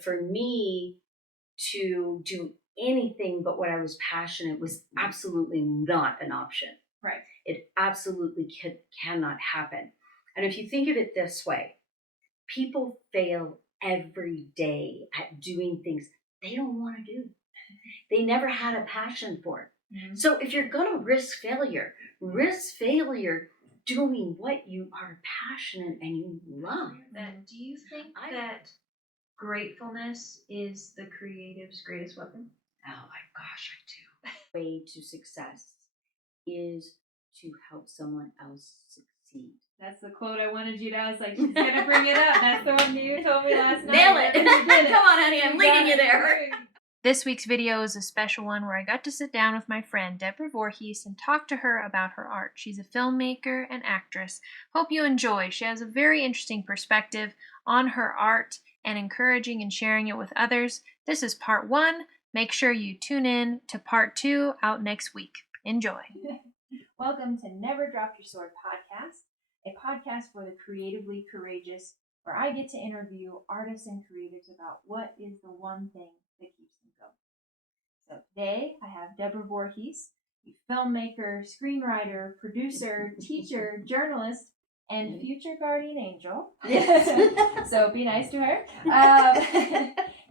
For me to do anything but what I was passionate was absolutely not an option. Right. It absolutely cannot happen. And if you think of it this way, people fail every day at doing things they don't want to do. They never had a passion for it. Mm-hmm. So if you're going to risk failure doing what you are passionate and you love. Do you think that gratefulness is the creative's greatest weapon? Oh my gosh, I do. Way to success is to help someone else succeed. That's the quote I wanted you to. I was like, she's going to bring it up. That's the one you told me last night. Nail it. Come on, honey. I'm leading you there. This week's video is a special one where I got to sit down with my friend Deborah Voorhees and talk to her about her art. She's a filmmaker and actress. Hope you enjoy. She has a very interesting perspective on her art and encouraging and sharing it with others. This is part 1. Make sure you tune in to part 2 out next week. Enjoy. Welcome to Never Drop Your Sword podcast, a podcast for the creatively courageous, where I get to interview artists and creatives about what is the one thing that keeps them going. So today I have Deborah Voorhees, a filmmaker, screenwriter, producer, teacher, journalist, and future guardian angel. Yes. So be nice to her.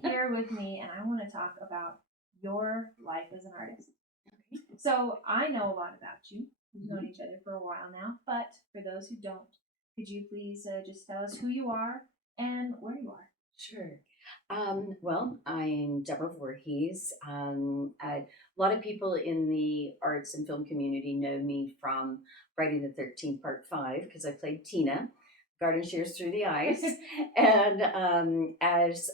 Here with me, and I want to talk about your life as an artist. So I know a lot about you. We've known each other for a while now, but for those who don't, could you please just tell us who you are and where you are? Sure. Well, I'm Deborah Voorhees. A lot of people in the arts and film community know me from Friday the 13th, Part 5, because I played Tina, Garden Shears Through the Ice. And as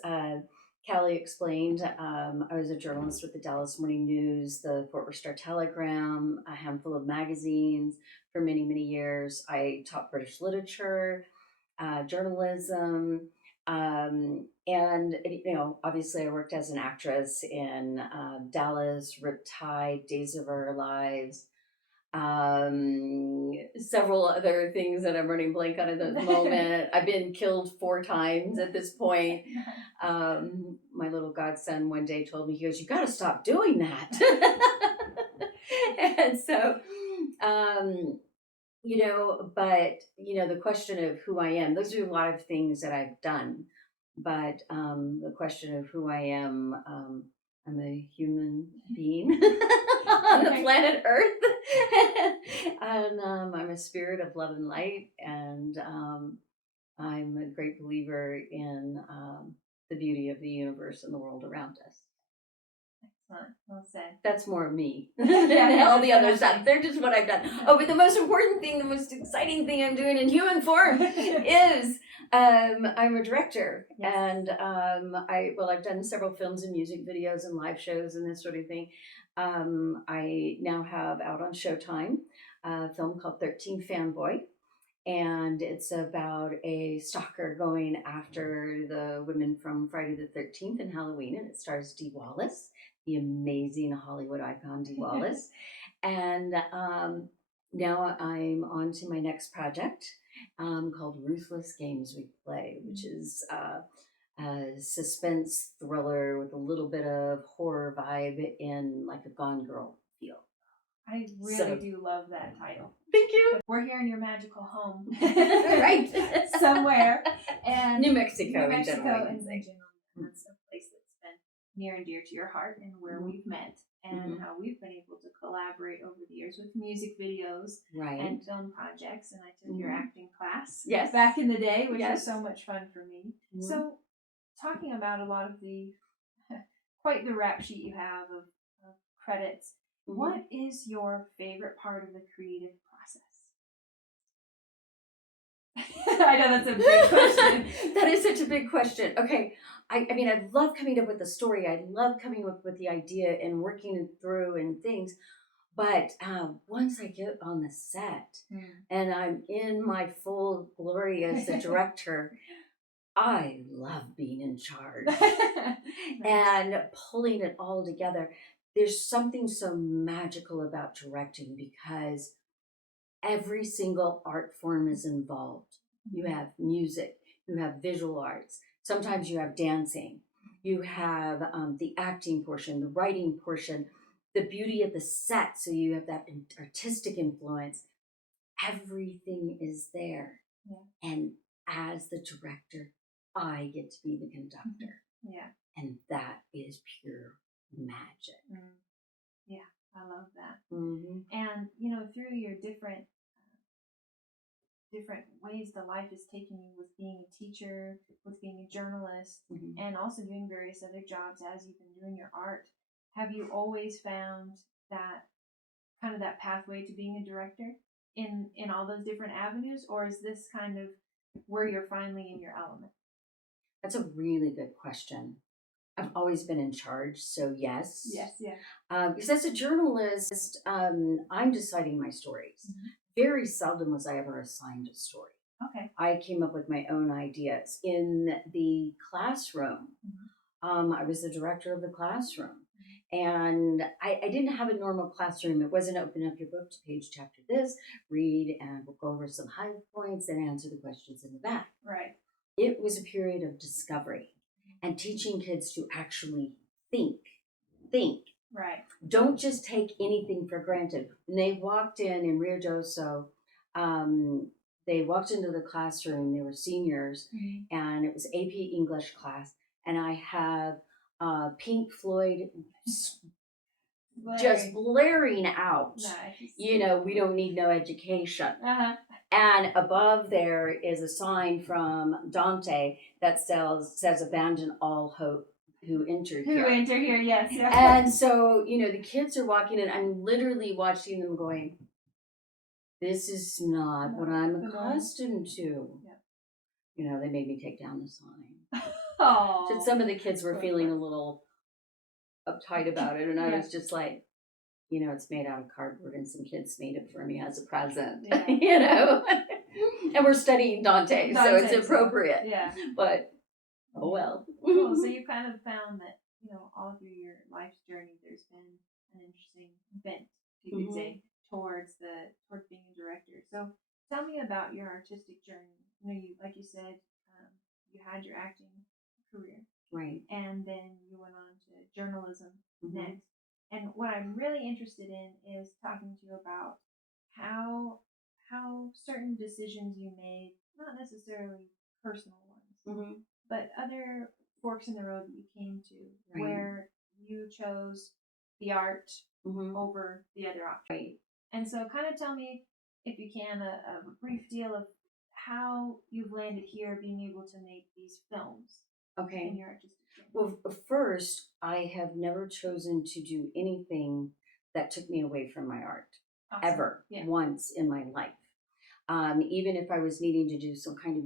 Callie explained, I was a journalist with the Dallas Morning News, the Fort Worth Star-Telegram, a handful of magazines for many, many years. I taught British literature, journalism, and, you know, obviously I worked as an actress in Dallas, Riptide, Days of Our Lives, several other things that I'm running blank on at the moment. I've been killed 4 times at this point. My little godson one day told me, he goes, "You got to stop doing that." And so, you know, but, you know, the question of who I am, those are a lot of things that I've done. But the question of who I am, I'm a human being on the planet Earth. And I'm a spirit of love and light. And I'm a great believer in the beauty of the universe and the world around us. Excellent. Well said. That's more of me. Yeah, all the other stuff. They're just what I've done. Oh, but the most important thing, the most exciting thing I'm doing in human form is I'm a director. Yes. And I've done several films and music videos and live shows and this sort of thing. I now have out on Showtime a film called 13 Fanboy. And it's about a stalker going after the women from Friday the 13th and Halloween. And it stars Dee Wallace, the amazing Hollywood icon Dee Wallace. And now I'm on to my next project called Ruthless Games We Play, which is a suspense thriller with a little bit of horror vibe in like a Gone Girl feel. I really do love that title. Thank you. We're here in your magical home. Right. Somewhere. And New Mexico in general. That's a place that's been near and dear to your heart and where we've met and how we've been able to collaborate over the years with music videos and film projects. And I took your acting class back in the day, which was so much fun for me. So talking about a lot of the, quite the rap sheet you have of credits, what is your favorite part of the creative process? I know that's a big question. That is such a big question. Okay. I mean, I love coming up with the story. I love coming up with the idea and working it through and things. But once I get on the set and I'm in my full glory as the director, I love being in charge and pulling it all together. There's something so magical about directing because every single art form is involved. You have music, you have visual arts, Sometimes you have dancing. You have the acting portion, the writing portion, the beauty of the set. So you have that artistic influence. Everything is there. Yeah. And as the director, I get to be the conductor. Yeah. And that is pure magic. Yeah, I love that. Mm-hmm. And, through your different ways the life is taking you with being a teacher, with being a journalist, and also doing various other jobs as you've been doing your art, have you always found that kind of that pathway to being a director in all those different avenues, or is this kind of where you're finally in your element? That's a really good question. I've always been in charge, so yes. Yes, yeah. Because as a journalist, I'm deciding my stories. Very seldom was I ever assigned a story. Okay. I came up with my own ideas. In the classroom, I was the director of the classroom. And I didn't have a normal classroom. It wasn't open up your book to page chapter this, read, and we'll go over some high points and answer the questions in the back. Right. It was a period of discovery and teaching kids to actually think. Right. Don't just take anything for granted. When they walked in Rio Doso, they walked into the classroom, they were seniors, and it was AP English class, and I have Pink Floyd just blaring out. Nice. We don't need no education. And above there is a sign from Dante that says abandon all hope who enter here. Who enter here, yes. Yeah. And so, the kids are walking in. I'm literally watching them going, this is not what I'm accustomed to. Yeah. They made me take down the sign. Oh. So some of the kids were feeling a little uptight about it. And I was just like, it's made out of cardboard and some kids made it for me as a present, and we're studying Dante, so it's appropriate. Yeah. But, oh well. Cool. So you kind of found that, all through your life's journey, there's been an interesting bent, you could say, towards being a director. So tell me about your artistic journey. Like you said, you had your acting career. Right. And then you went on to journalism next. And what I'm really interested in is talking to you about how certain decisions you made, not necessarily personal ones, but other forks in the road that you came to, where you chose the art over the other option. Right. And so kind of tell me, if you can, a brief deal of how you've landed here being able to make these films. Okay. In your artistic journey. Well, first, I have never chosen to do anything that took me away from my art. Awesome. Ever. Yeah. Once in my life. Even if I was needing to do some kind of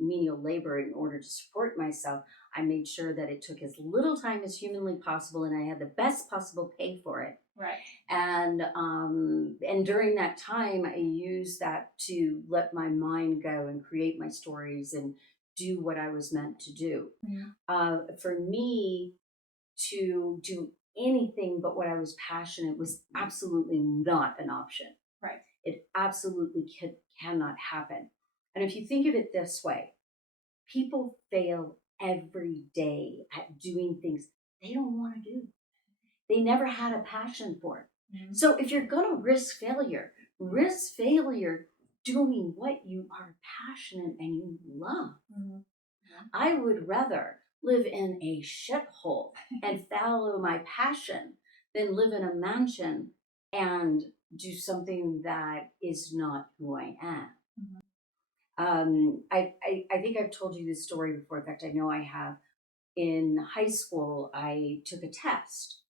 menial labor in order to support myself, I made sure that it took as little time as humanly possible and I had the best possible pay for it. Right. And during that time, I used that to let my mind go and create my stories and do what I was meant to do. For me to do anything but what I was passionate was absolutely not an option. Right. It absolutely cannot happen. And if you think of it this way, people fail every day at doing things they don't want to do. They never had a passion for it. So if you're going to risk failure doing what you are passionate and you love. I would rather live in a shithole and follow my passion than live in a mansion and do something that is not who I am. I think I've told you this story before. In fact, I know I have. In high school, I took a test.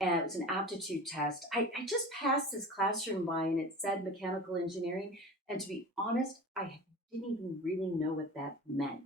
And it was an aptitude test. I just passed this classroom by and it said mechanical engineering. And to be honest, I didn't even really know what that meant.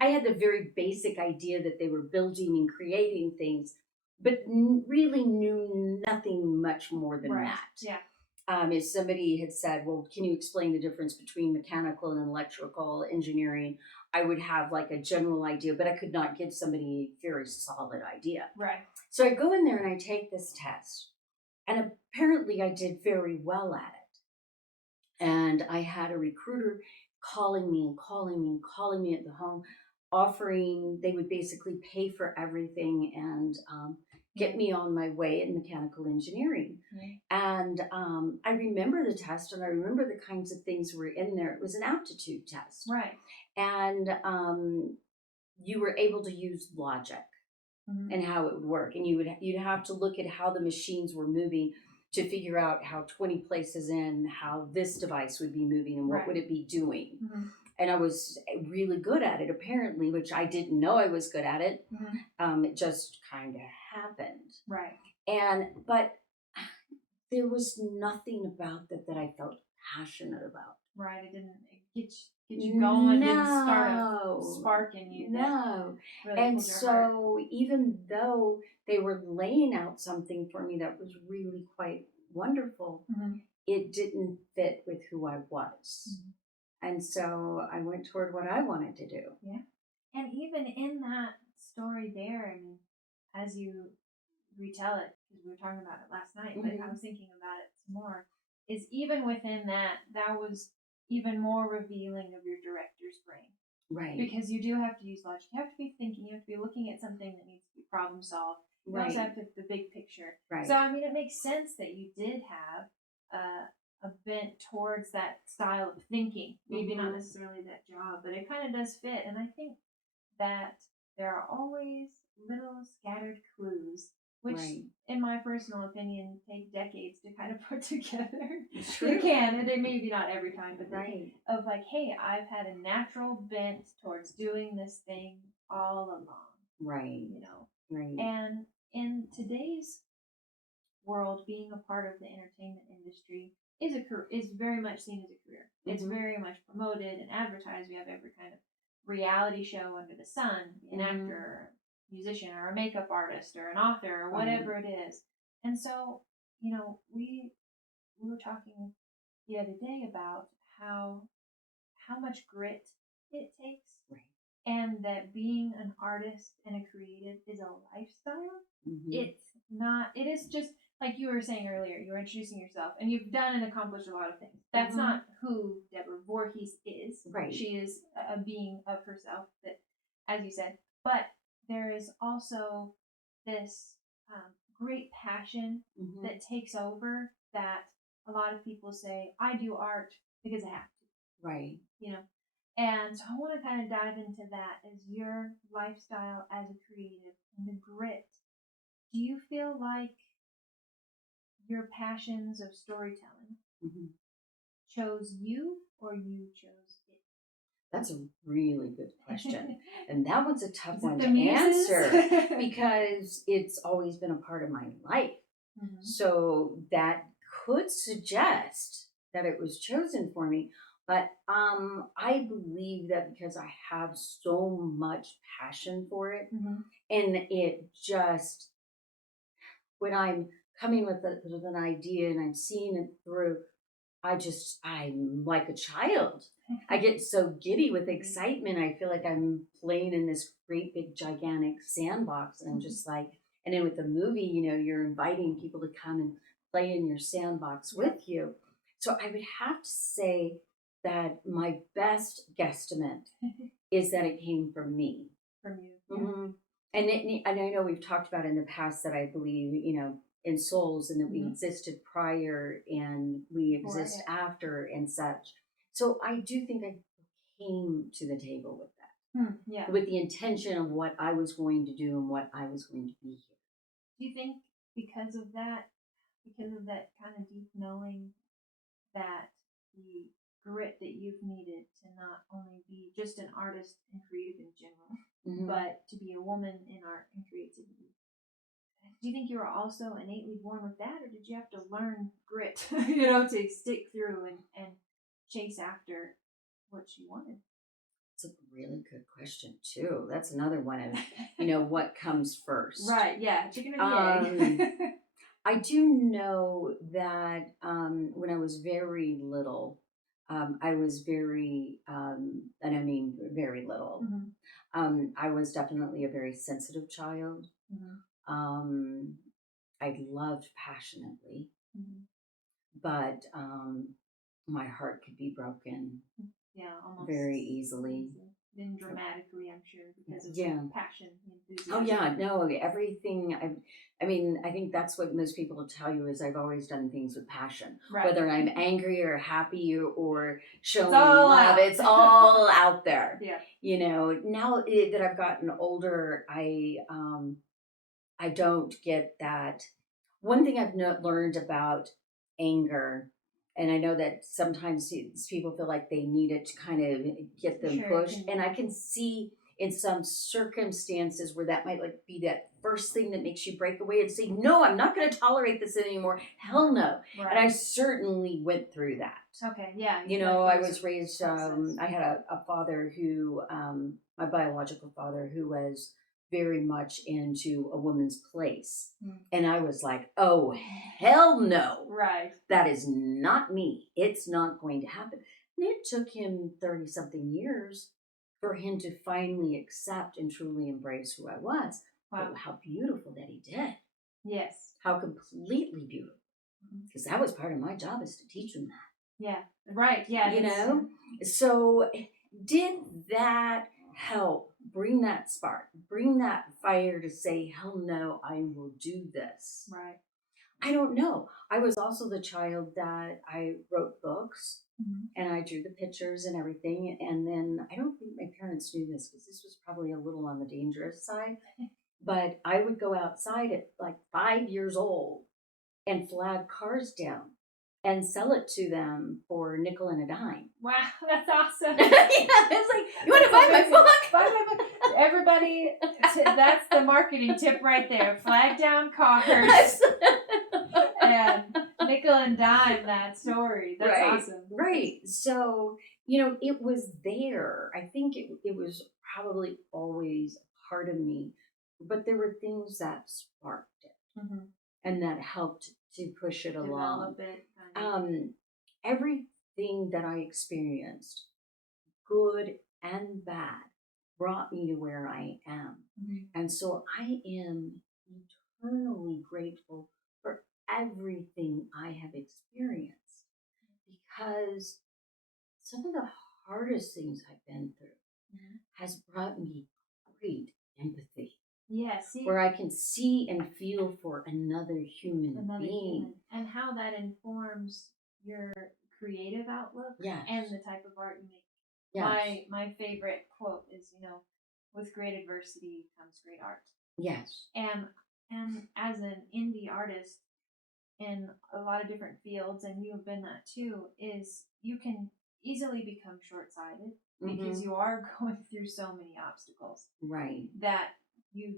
I had the very basic idea that they were building and creating things, but really knew nothing much more than that. Yeah. If somebody had said, well, can you explain the difference between mechanical and electrical engineering? I would have like a general idea, but I could not give somebody a very solid idea. Right. So I go in there and I take this test. And apparently I did very well at it. And I had a recruiter calling me at the home offering, they would basically pay for everything and get me on my way in mechanical engineering. And I remember the test, and I remember the kinds of things were in there. It was an aptitude test. Right. And you were able to use logic and how it would work. And you'd have to look at how the machines were moving to figure out how 20 places in, how this device would be moving and what would it be doing. And I was really good at it, apparently, which I didn't know I was good at it. It just kind of happened. Right. But there was nothing about that I felt passionate about. Right. It didn't get you going. No. It didn't start a spark in you. No. Really And pulled your heart. so even though they were laying out something for me that was really quite wonderful, it didn't fit with who I was. And so I went toward what I wanted to do. Yeah. And even in that story there, I mean, as you retell it, because we were talking about it last night, but I was thinking about it some more, is even within that was even more revealing of your director's brain. Right. Because you do have to use logic. You have to be thinking. You have to be looking at something that needs to be problem solved. You also have to have the big picture. Right. So, I mean, it makes sense that you did have a bent towards that style of thinking. Maybe not necessarily that job, but it kind of does fit. And I think that there are always little scattered clues, which, in my personal opinion, take decades to kind of put together. You can, and maybe not every time, but of like, hey, I've had a natural bent towards doing this thing all along. Right. You know. Right. And in today's world, being a part of the entertainment industry is very much seen as a career. It's very much promoted and advertised. We have every kind of reality show under the sun, an actor, a musician, or a makeup artist, or an author, or whatever it is. And so, you know, we were talking the other day about how much grit it takes. Right. And that being an artist and a creative is a lifestyle. It's not, it is just, like you were saying earlier, you were introducing yourself, and you've done and accomplished a lot of things. That's not who Deborah Voorhees is. Right. She is a being of herself, that, as you said. But there is also this great passion that takes over, that a lot of people say, I do art because I have to. Right. You know? And so I want to kind of dive into that as your lifestyle as a creative and the grit. Do you feel like your passions of storytelling chose you, or you chose it? That's a really good question. And that one's a tough one to answer because it's always been a part of my life. So that could suggest that it was chosen for me. But I believe that because I have so much passion for it, and it just, when I'm coming with an idea and I'm seeing it through, I'm like a child. I get so giddy with excitement. I feel like I'm playing in this great big gigantic sandbox, and I'm just like, and then with the movie, you know, you're inviting people to come and play in your sandbox with you. So I would have to say that my best guesstimate is that it came from me. From you. And I know we've talked about in the past that I believe, you know, in souls, and that we existed prior and we exist after and such. So I do think I came to the table with that. With the intention of what I was going to do and what I was going to be here. Do you think because of that kind of deep knowing, that the grit that you've needed to not only be just an artist and creative in general, but to be a woman in art and creativity, do you think you were also innately born with that, or did you have to learn grit, you know, to stick through and chase after what you wanted? It's a really good question too. That's another one of, you know, what comes first. Right, yeah, chicken or the egg. I do know that when I was very little, I was very, and I mean very little, I was definitely a very sensitive child. I loved passionately, but my heart could be broken almost very easily. then dramatically, I'm sure, because of Yeah. passion, enthusiasm. Oh yeah, no, everything. I mean, I think that's what most people will tell you is I've always done things with passion. Right. Whether I'm angry or happy or showing all love, out. it's all out there. Yeah. You know, now that I've gotten older, I don't get that. One thing I've learned about anger, and I know that sometimes people feel like they need it to kind of get them pushed, and I can see in some circumstances where that might like be that first thing that makes you break away and say, no, I'm not going to tolerate this anymore. Hell no. Right. And I certainly went through that. Okay, yeah. You know, I was raised, I had a father who, my biological father, who was very much into a woman's place. And I was like, oh, hell no. Right. That is not me. It's not going to happen. And it took him 30-something years for him to finally accept and truly embrace who I was. Wow. But how beautiful that he did. Yes. How completely beautiful. Because that was part of my job, is to teach him that. Yeah. Right. Yeah. You know? So did that help bring that spark, bring that fire to say, hell no, I will do this? Right. I don't know. I was also the child that I wrote books and I drew the pictures and everything. And then I don't think my parents knew this because this was probably a little on the dangerous side. But I would go outside at like 5 years old and flag cars down and sell it to them for a nickel and a dime. Wow, that's awesome. Yeah, it's like, you want to buy my book? Buy my book. Everybody, that's the marketing tip right there. Flag down cars and nickel and dime that story. That's awesome. Right. So, you know, it was there. I think it was probably always a part of me, but there were things that sparked it and that helped to push it along. Everything that I experienced, good and bad, brought me to where I am. And so I am eternally grateful for everything I have experienced, because some of the hardest things I've been through has brought me great empathy. Yes. Where I can see and feel for another human being. And how that informs your creative outlook and the type of art you make. Yes. My favorite quote is, you know, with great adversity comes great art. Yes. And as an indie artist in a lot of different fields, and you have been that too, is you can easily become short-sighted because you are going through so many obstacles. Right. That you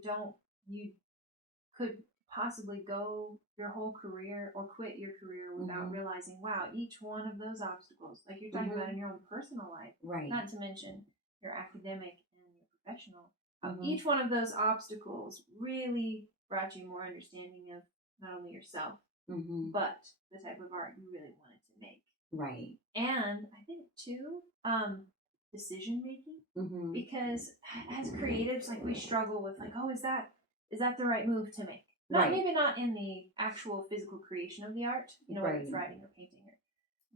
could possibly go your whole career or quit your career without realizing, wow, each one of those obstacles, like you're talking about in your own personal life, not to mention your academic and your professional, each one of those obstacles really brought you more understanding of not only yourself, but the type of art you really wanted to make. Right. And I think too, decision making, because as creatives, like we struggle with like, oh, is that the right move to make? Maybe not in the actual physical creation of the art, you know, whether it's writing or painting,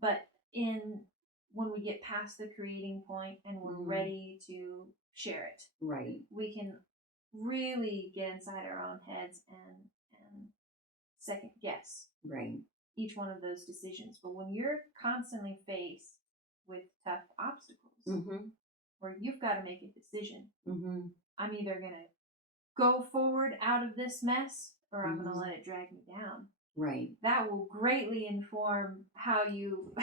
but when we get past the creating point and we're ready to share it, we can really get inside our own heads and second guess each one of those decisions. But when you're constantly faced with tough obstacles, where you've got to make a decision, I'm either going to go forward out of this mess, or I'm going to let it drag me down. Right. That will greatly inform how you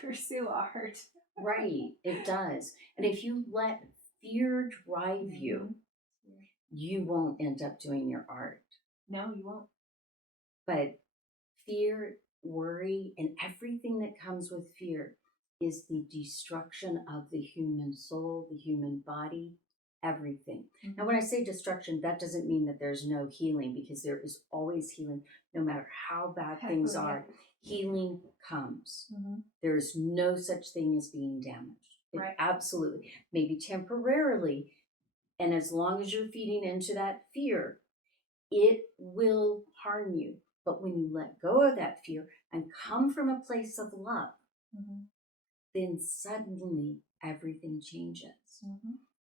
pursue art. Right. It does. And if you let fear drive you, you won't end up doing your art. No, you won't. But fear, worry, and everything that comes with fear is the destruction of the human soul, the human body, everything. Now, when I say destruction, that doesn't mean that there's no healing, because there is always healing, no matter how bad things are. Healing comes. There is no such thing as being damaged. Absolutely. Maybe temporarily. And as long as you're feeding into that fear, it will harm you. But when you let go of that fear and come from a place of love, then suddenly everything changes.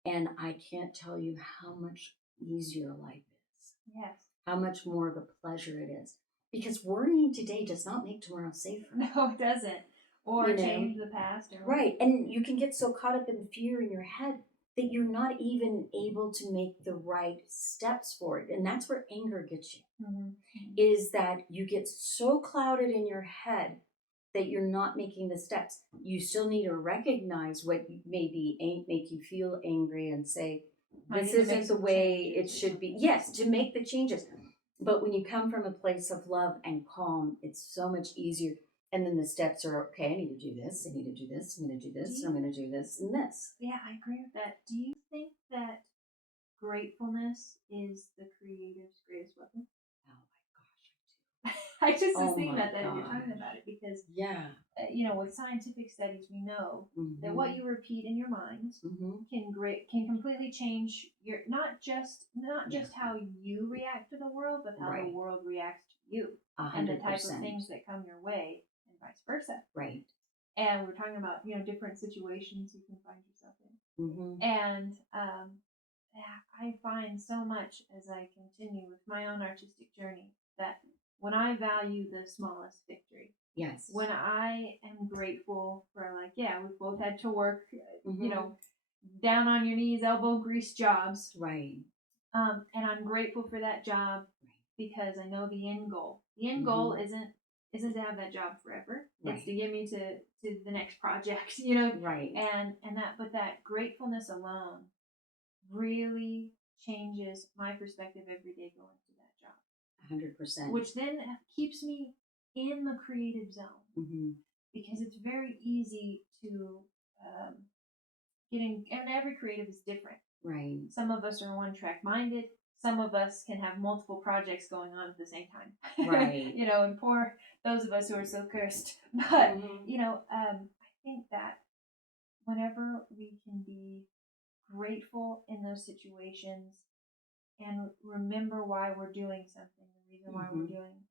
And I can't tell you how much easier life is, Yes. how much more of a pleasure it is. Because worrying today does not make tomorrow safer. No, it doesn't. Or change the past. Or right. And you can get so caught up in fear in your head that you're not even able to make the right steps for it. And that's where anger gets you, is that you get so clouded in your head that you're not making the steps. You still need to recognize what maybe make you feel angry and say, this isn't the way it should be. Yes, to make the changes. But when you come from a place of love and calm, it's so much easier. And then the steps are, okay, I need to do this, I need to do this, I'm going to do this, I'm going to do this and this. Yeah, I agree with that. Do you think that gratefulness is the creative's greatest weapon? Oh my gosh, I just was thinking about that as you're talking about it, because yeah, with scientific studies, we know that what you repeat in your mind can completely change your not just how you react to the world, but how the world reacts to you, 100%. and the type of things that come your way, and vice versa. Right. And we're talking about different situations you can find yourself in, and I find so much as I continue with my own artistic journey that when I value the smallest victory, yes, when I am grateful for, like, we both had to work, down on your knees, elbow grease jobs, right, and I'm grateful for that job because I know the end goal. The end goal isn't to have that job forever. Right. It's to get me to the next project, right, but that gratefulness alone really changes my perspective every day going to that job. 100%. Which then keeps me in the creative zone, because it's very easy to and every creative is different. Right. Some of us are one track minded. Some of us can have multiple projects going on at the same time. Right. And poor those of us who are so cursed. But, I think that whenever we can be grateful in those situations and remember why we're doing something, the reason why we're doing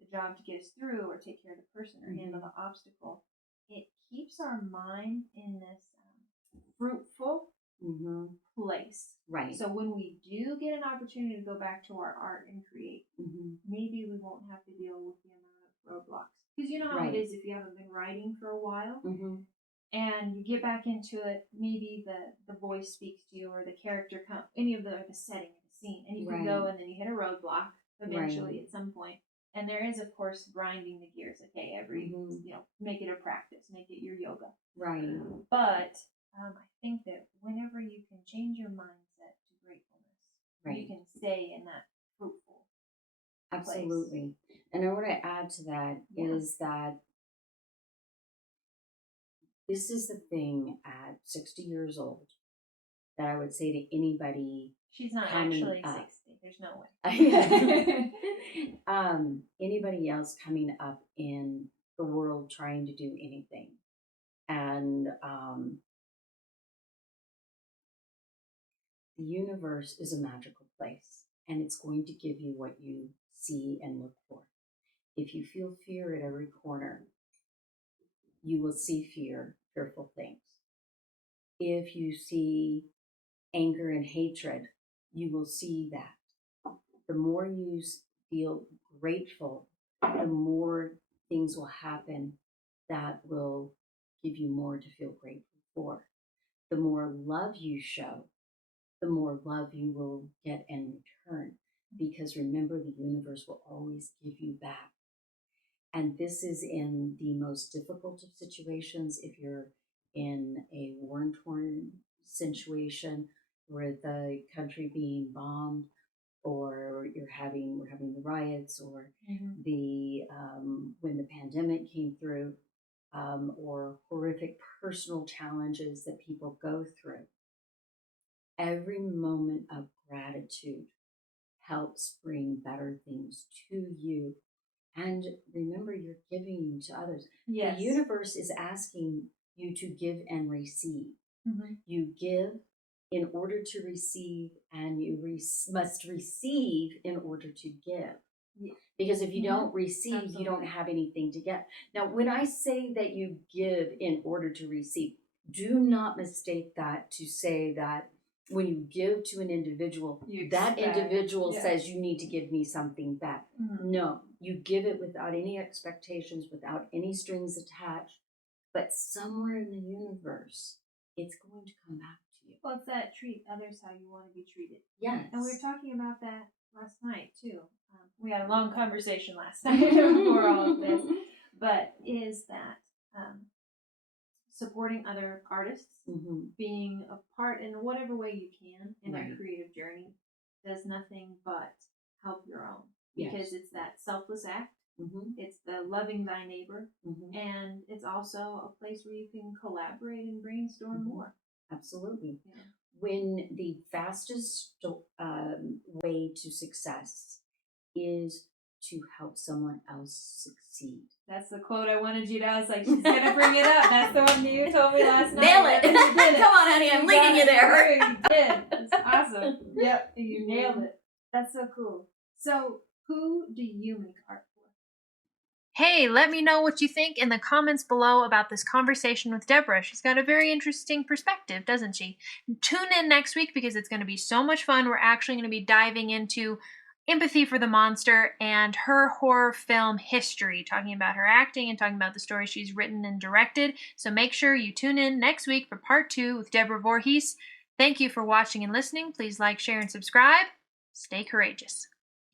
the job to get us through or take care of the person or handle the obstacle, it keeps our mind in this fruitful place. Right. So when we do get an opportunity to go back to our art and create, maybe we won't have to deal with the amount of roadblocks. Because you know how it is if you haven't been writing for a while, and you get back into it, maybe the voice speaks to you or the character comes, any of the setting of the scene, and you can go and then you hit a roadblock eventually at some point. And there is, of course, grinding the gears. Okay, every make it a practice, make it your yoga. Right. But I think that whenever you can change your mindset to gratefulness, you can stay in that fruitful Absolutely. Place. And I want to add to that is that this is the thing at 60 years old that I would say to anybody. She's not actually 60. There's no way. Anybody else coming up in the world trying to do anything. And the universe is a magical place, and it's going to give you what you see and look for. If you feel fear at every corner, you will see fearful things. If you see anger and hatred, you will see that. The more you feel grateful, the more things will happen that will give you more to feel grateful for. The more love you show, the more love you will get in return. Because remember, the universe will always give you back. And this is in the most difficult of situations. If you're in a war-torn situation where the country being bombed, or we're having the riots, or the when the pandemic came through, or horrific personal challenges that people go through. Every moment of gratitude helps bring better things to you. And remember, you're giving to others. Yes. The universe is asking you to give and receive. You give in order to receive, and you must receive in order to give. Yeah. Because if you don't receive, you don't have anything to get. Now, when I say that you give in order to receive, do not mistake that to say that when you give to an individual, that individual says you need to give me something back. No, you give it without any expectations, without any strings attached, but somewhere in the universe, it's going to come back to you. Well, it's that treat others how you want to be treated. Yes. And we were talking about that last night, too. We had a long conversation last night before all of this. But is that supporting other artists, being a part in whatever way you can in their creative journey, does nothing but help your own. Because it's that selfless act. It's the loving thy neighbor. And it's also a place where you can collaborate and brainstorm more. Absolutely. Yeah. When the fastest way to success is to help someone else succeed. That's the quote I wanted you to. I was like, she's going to bring it up. That's the one you told me last night. Nail it. Come on, honey. I'm leading you there. You did. It's awesome. Yep. You nailed it. That's so cool. So, who do you make art for? Hey, let me know what you think in the comments below about this conversation with Deborah. She's got a very interesting perspective, doesn't she? Tune in next week because it's going to be so much fun. We're actually going to be diving into empathy for the monster and her horror film history, talking about her acting and talking about the story she's written and directed. So make sure you tune in next week for part 2 with Deborah Voorhees. Thank you for watching and listening. Please like, share, and subscribe. Stay courageous.